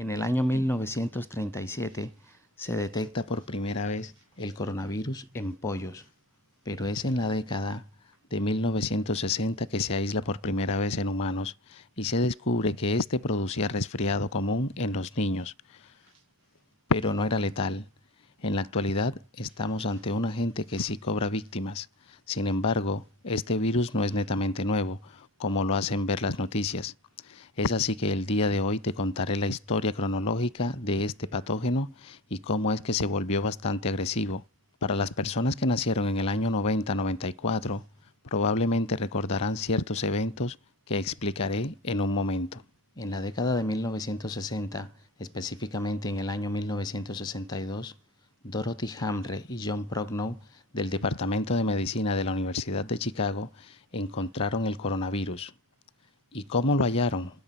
En el año 1937 se detecta por primera vez el coronavirus en pollos, pero es en la década de 1960 que se aísla por primera vez en humanos y se descubre que este producía resfriado común en los niños, pero no era letal. En la actualidad estamos ante un agente que sí cobra víctimas. Sin embargo, este virus no es netamente nuevo, como lo hacen ver las noticias. Es así que el día de hoy te contaré la historia cronológica de este patógeno y cómo es que se volvió bastante agresivo. Para las personas que nacieron en el año 90-94, probablemente recordarán ciertos eventos que explicaré en un momento. En la década de 1960, específicamente en el año 1962, Dorothy Hamre y John Prochnow del Departamento de Medicina de la Universidad de Chicago encontraron el coronavirus. ¿Y cómo lo hallaron?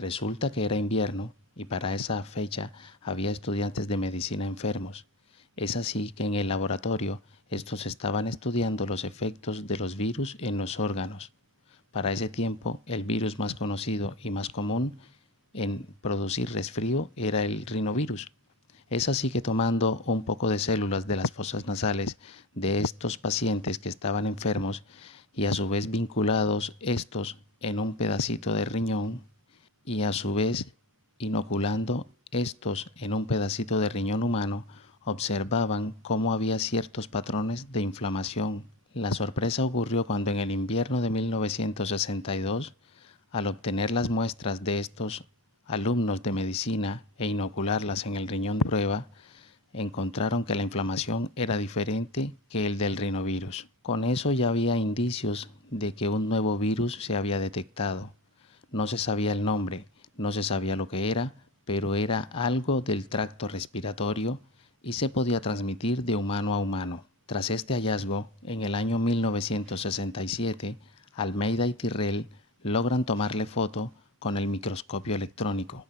Resulta que era invierno y para esa fecha había estudiantes de medicina enfermos. Es así que en el laboratorio estos estaban estudiando los efectos de los virus en los órganos. Para ese tiempo el virus más conocido y más común en producir resfrío era el rinovirus. Es así que tomando un poco de células de las fosas nasales de estos pacientes que estaban enfermos y a su vez vinculados estos en un pedacito de riñón y a su vez inoculando estos en un pedacito de riñón humano, observaban cómo había ciertos patrones de inflamación. La sorpresa ocurrió cuando en el invierno de 1962, al obtener las muestras de estos alumnos de medicina e inocularlas en el riñón de prueba, encontraron que la inflamación era diferente que el del rinovirus. Con eso ya había indicios de que un nuevo virus se había detectado. No se sabía el nombre, no se sabía lo que era, pero era algo del tracto respiratorio y se podía transmitir de humano a humano. Tras este hallazgo, en el año 1967, Almeida y Tyrrell logran tomarle foto con el microscopio electrónico.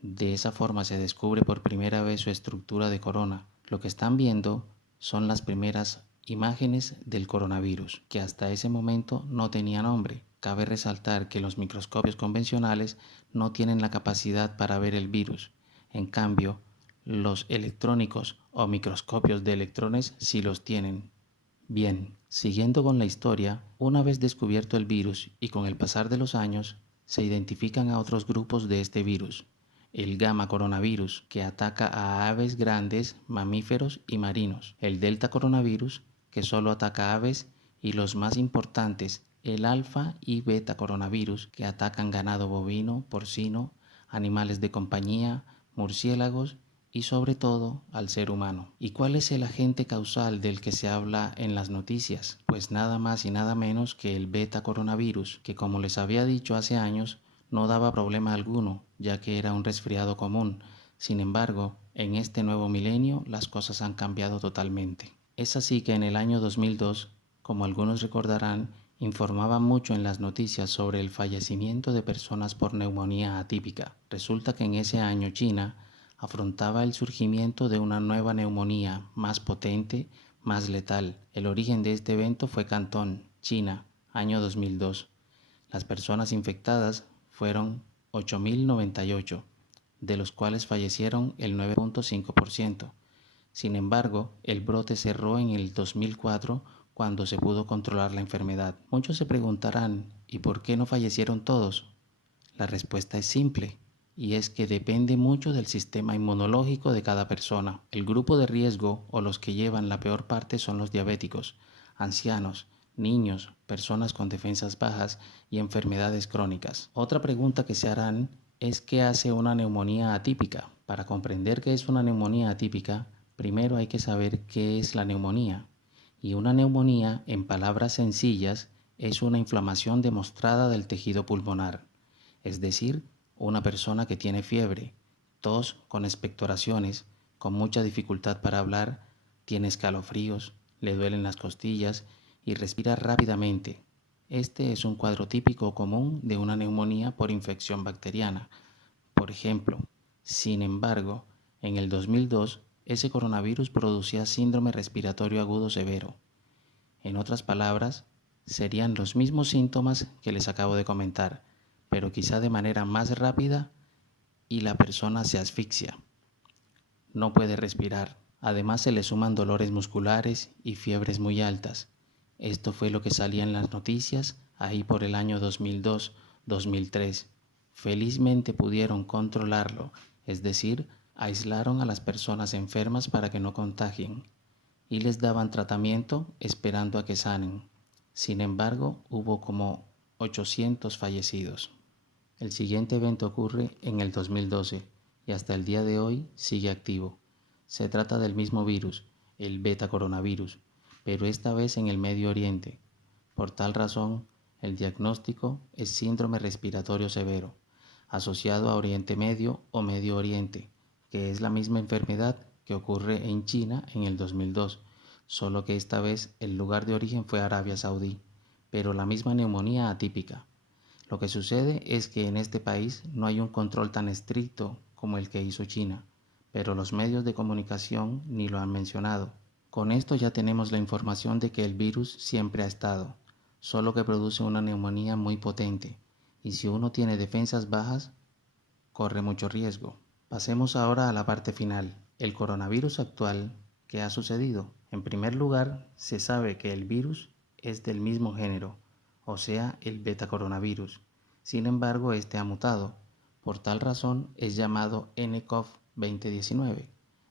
De esa forma se descubre por primera vez su estructura de corona. Lo que están viendo son las primeras imágenes del coronavirus, que hasta ese momento no tenía nombre. Cabe resaltar que los microscopios convencionales no tienen la capacidad para ver el virus. En cambio, los electrónicos o microscopios de electrones sí los tienen. Bien, siguiendo con la historia, una vez descubierto el virus y con el pasar de los años, se identifican a otros grupos de este virus. El gamma coronavirus, que ataca a aves grandes, mamíferos y marinos. El delta coronavirus, que solo ataca a aves, y los más importantes, el alfa y beta coronavirus, que atacan ganado bovino, porcino, animales de compañía, murciélagos y sobre todo al ser humano. ¿Y cuál es el agente causal del que se habla en las noticias? Pues nada más y nada menos que el beta coronavirus, que como les había dicho hace años, no daba problema alguno, ya que era un resfriado común. Sin embargo, en este nuevo milenio las cosas han cambiado totalmente. Es así que en el año 2002, como algunos recordarán, informaba mucho en las noticias sobre el fallecimiento de personas por neumonía atípica. Resulta que en ese año China afrontaba el surgimiento de una nueva neumonía más potente, más letal. El origen de este evento fue Cantón, China, año 2002. Las personas infectadas fueron 8.098, de los cuales fallecieron el 9.5%. Sin embargo, el brote cerró en el 2004 cuando se pudo controlar la enfermedad. Muchos se preguntarán, ¿y por qué no fallecieron todos? La respuesta es simple, y es que depende mucho del sistema inmunológico de cada persona. El grupo de riesgo o los que llevan la peor parte son los diabéticos, ancianos, niños, personas con defensas bajas y enfermedades crónicas. Otra pregunta que se harán es ¿qué hace una neumonía atípica? Para comprender qué es una neumonía atípica, primero hay que saber qué es la neumonía. Y una neumonía, en palabras sencillas, es una inflamación demostrada del tejido pulmonar, es decir, una persona que tiene fiebre, tos con expectoraciones, con mucha dificultad para hablar, tiene escalofríos, le duelen las costillas y respira rápidamente. Este es un cuadro típico común de una neumonía por infección bacteriana. Por ejemplo, sin embargo, en el 2002, ese coronavirus producía síndrome respiratorio agudo severo. En otras palabras, serían los mismos síntomas que les acabo de comentar, pero quizá de manera más rápida y la persona se asfixia. No puede respirar. Además se le suman dolores musculares y fiebres muy altas. Esto fue lo que salía en las noticias ahí por el año 2002-2003. Felizmente pudieron controlarlo, es decir, aislaron a las personas enfermas para que no contagien y les daban tratamiento esperando a que sanen. Sin embargo, hubo como 800 fallecidos. El siguiente evento ocurre en el 2012 y hasta el día de hoy sigue activo. Se trata del mismo virus, el beta coronavirus, pero esta vez en el Medio Oriente. Por tal razón, el diagnóstico es síndrome respiratorio severo, asociado a Oriente Medio o Medio Oriente, que es la misma enfermedad que ocurre en China en el 2002, solo que esta vez el lugar de origen fue Arabia Saudí, pero la misma neumonía atípica. Lo que sucede es que en este país no hay un control tan estricto como el que hizo China, pero los medios de comunicación ni lo han mencionado. Con esto ya tenemos la información de que el virus siempre ha estado, solo que produce una neumonía muy potente, y si uno tiene defensas bajas, corre mucho riesgo. Pasemos ahora a la parte final, el coronavirus actual. ¿Qué ha sucedido? En primer lugar, se sabe que el virus es del mismo género, o sea, el beta coronavirus. Sin embargo, este ha mutado. Por tal razón es llamado nCoV 2019,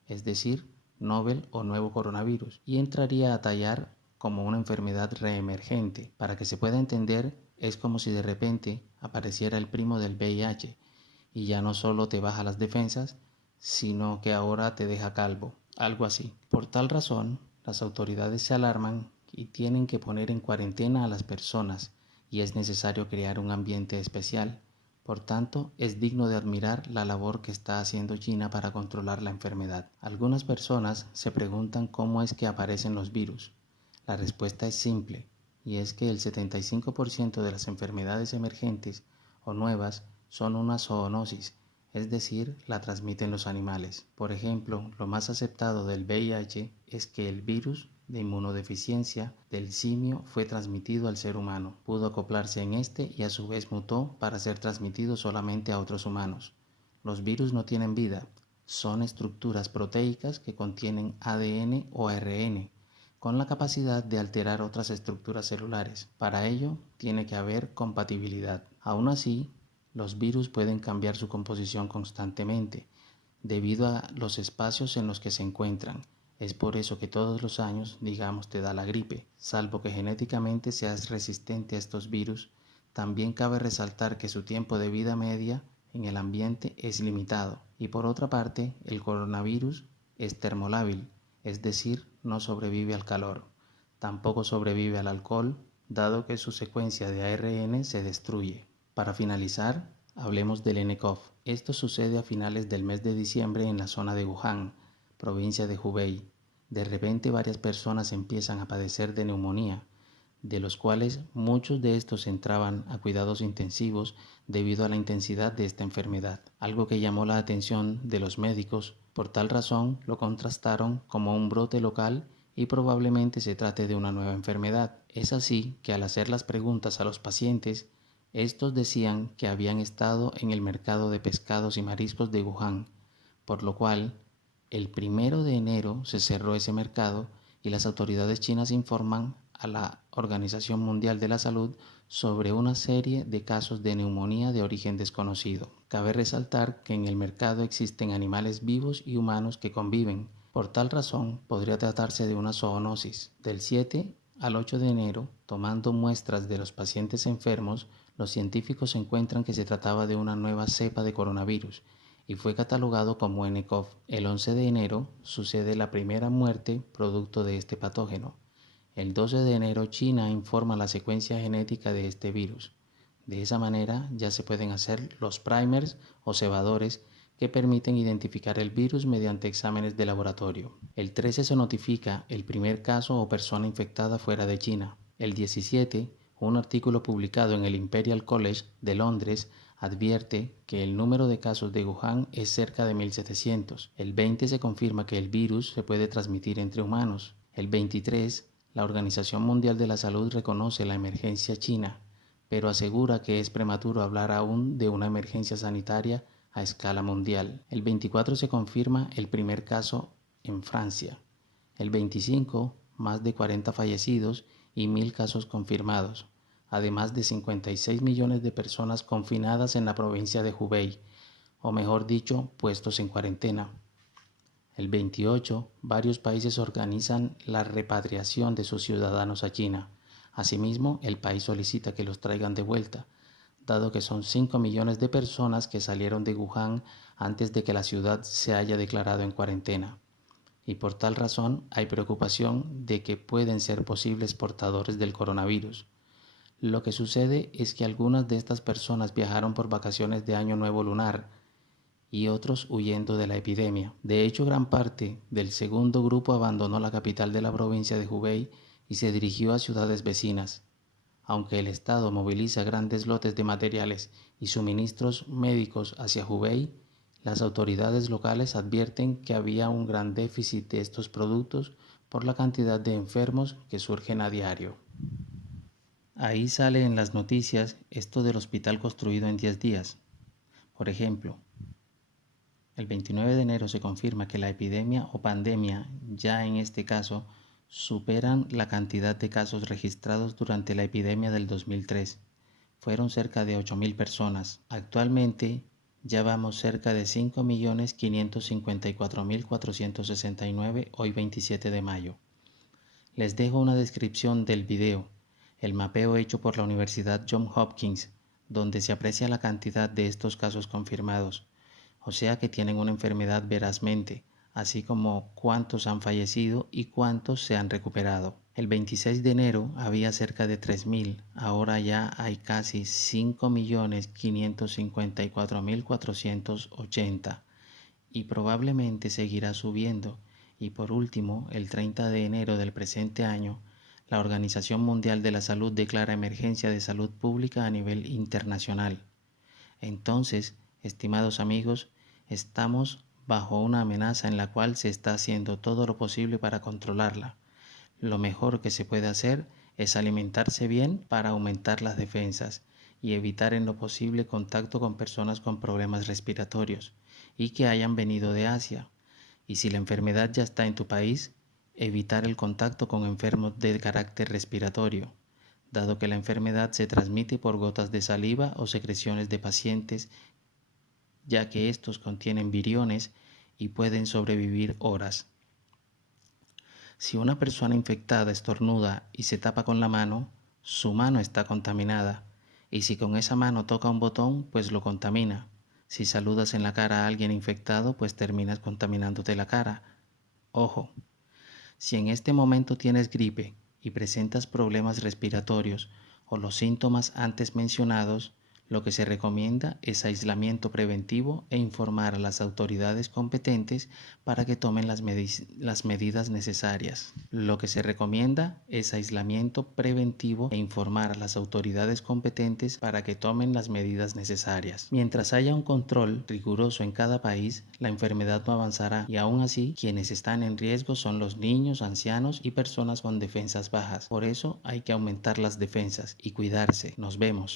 es decir, novel o nuevo coronavirus, y entraría a tallar como una enfermedad reemergente. Para que se pueda entender, es como si de repente apareciera el primo del VIH y ya no solo te baja las defensas, sino que ahora te deja calvo, algo así. Por tal razón, las autoridades se alarman y tienen que poner en cuarentena a las personas y es necesario crear un ambiente especial. Por tanto, es digno de admirar la labor que está haciendo China para controlar la enfermedad. Algunas personas se preguntan cómo es que aparecen los virus. La respuesta es simple, y es que el 75% de las enfermedades emergentes o nuevas son una zoonosis, es decir, la transmiten los animales. Por ejemplo, lo más aceptado del VIH es que el virus de inmunodeficiencia del simio fue transmitido al ser humano. Pudo acoplarse en este y a su vez mutó para ser transmitido solamente a otros humanos. Los virus no tienen vida, son estructuras proteicas que contienen ADN o ARN, con la capacidad de alterar otras estructuras celulares. Para ello, tiene que haber compatibilidad. Aún así, los virus pueden cambiar su composición constantemente, debido a los espacios en los que se encuentran. Es por eso que todos los años, digamos, te da la gripe. Salvo que genéticamente seas resistente a estos virus, también cabe resaltar que su tiempo de vida media en el ambiente es limitado. Y por otra parte, el coronavirus es termolábil, es decir, no sobrevive al calor. Tampoco sobrevive al alcohol, dado que su secuencia de ARN se destruye. Para finalizar, hablemos del nCoV. Esto sucede a finales del mes de diciembre en la zona de Wuhan, provincia de Hubei. De repente varias personas empiezan a padecer de neumonía, de los cuales muchos de estos entraban a cuidados intensivos debido a la intensidad de esta enfermedad, algo que llamó la atención de los médicos. Por tal razón lo contrastaron como un brote local y probablemente se trate de una nueva enfermedad. Es así que al hacer las preguntas a los pacientes, estos decían que habían estado en el mercado de pescados y mariscos de Wuhan, por lo cual el 1 de enero se cerró ese mercado y las autoridades chinas informan a la Organización Mundial de la Salud sobre una serie de casos de neumonía de origen desconocido. Cabe resaltar que en el mercado existen animales vivos y humanos que conviven. Por tal razón, podría tratarse de una zoonosis. Del 7 al 8 de enero, tomando muestras de los pacientes enfermos, los científicos encuentran que se trataba de una nueva cepa de coronavirus y fue catalogado como nCoV. El 11 de enero sucede la primera muerte producto de este patógeno. El 12 de enero China informa la secuencia genética de este virus. De esa manera ya se pueden hacer los primers o cebadores que permiten identificar el virus mediante exámenes de laboratorio. El 13 se notifica el primer caso o persona infectada fuera de China. El 17, un artículo publicado en el Imperial College de Londres advierte que el número de casos de Wuhan es cerca de 1700. El 20 se confirma que el virus se puede transmitir entre humanos. El 23, la Organización Mundial de la Salud reconoce la emergencia china, pero asegura que es prematuro hablar aún de una emergencia sanitaria a escala mundial. El 24 se confirma el primer caso en Francia. El 25, más de 40 fallecidos y 1.000 casos confirmados, además de 56 millones de personas confinadas en la provincia de Hubei, o mejor dicho, puestos en cuarentena. El 28, varios países organizan la repatriación de sus ciudadanos a China. Asimismo, el país solicita que los traigan de vuelta, dado que son 5 millones de personas que salieron de Wuhan antes de que la ciudad se haya declarado en cuarentena. Y por tal razón hay preocupación de que pueden ser posibles portadores del coronavirus. Lo que sucede es que algunas de estas personas viajaron por vacaciones de Año Nuevo lunar y otros huyendo de la epidemia. De hecho, gran parte del segundo grupo abandonó la capital de la provincia de Hubei y se dirigió a ciudades vecinas. Aunque el Estado moviliza grandes lotes de materiales y suministros médicos hacia Hubei, las autoridades locales advierten que había un gran déficit de estos productos por la cantidad de enfermos que surgen a diario. Ahí sale en las noticias esto del hospital construido en 10 días. Por ejemplo, el 29 de enero se confirma que la epidemia o pandemia, ya en este caso, superan la cantidad de casos registrados durante la epidemia del 2003. Fueron cerca de 8.000 personas. Actualmente ya vamos cerca de 5.554.469 hoy 27 de mayo. Les dejo una descripción del video, el mapeo hecho por la Universidad Johns Hopkins, donde se aprecia la cantidad de estos casos confirmados. O sea que tienen una enfermedad verazmente, así como cuántos han fallecido y cuántos se han recuperado. El 26 de enero había cerca de 3.000, ahora ya hay casi 5.554.480 y probablemente seguirá subiendo. Y por último, el 30 de enero del presente año, la Organización Mundial de la Salud declara emergencia de salud pública a nivel internacional. Entonces, estimados amigos, estamos bajo una amenaza en la cual se está haciendo todo lo posible para controlarla. Lo mejor que se puede hacer es alimentarse bien para aumentar las defensas y evitar en lo posible contacto con personas con problemas respiratorios y que hayan venido de Asia. Y si la enfermedad ya está en tu país, evitar el contacto con enfermos de carácter respiratorio, dado que la enfermedad se transmite por gotas de saliva o secreciones de pacientes, ya que estos contienen viriones y pueden sobrevivir horas. Si una persona infectada estornuda y se tapa con la mano, su mano está contaminada, y si con esa mano toca un botón, pues lo contamina. Si saludas en la cara a alguien infectado, pues terminas contaminándote la cara. Ojo, si en este momento tienes gripe y presentas problemas respiratorios o los síntomas antes mencionados, lo que se recomienda es aislamiento preventivo e informar a las autoridades competentes para que tomen las medidas necesarias. Lo que se recomienda es aislamiento preventivo e informar a las autoridades competentes para que tomen las medidas necesarias. Mientras haya un control riguroso en cada país, la enfermedad no avanzará y aún así quienes están en riesgo son los niños, ancianos y personas con defensas bajas. Por eso hay que aumentar las defensas y cuidarse. Nos vemos.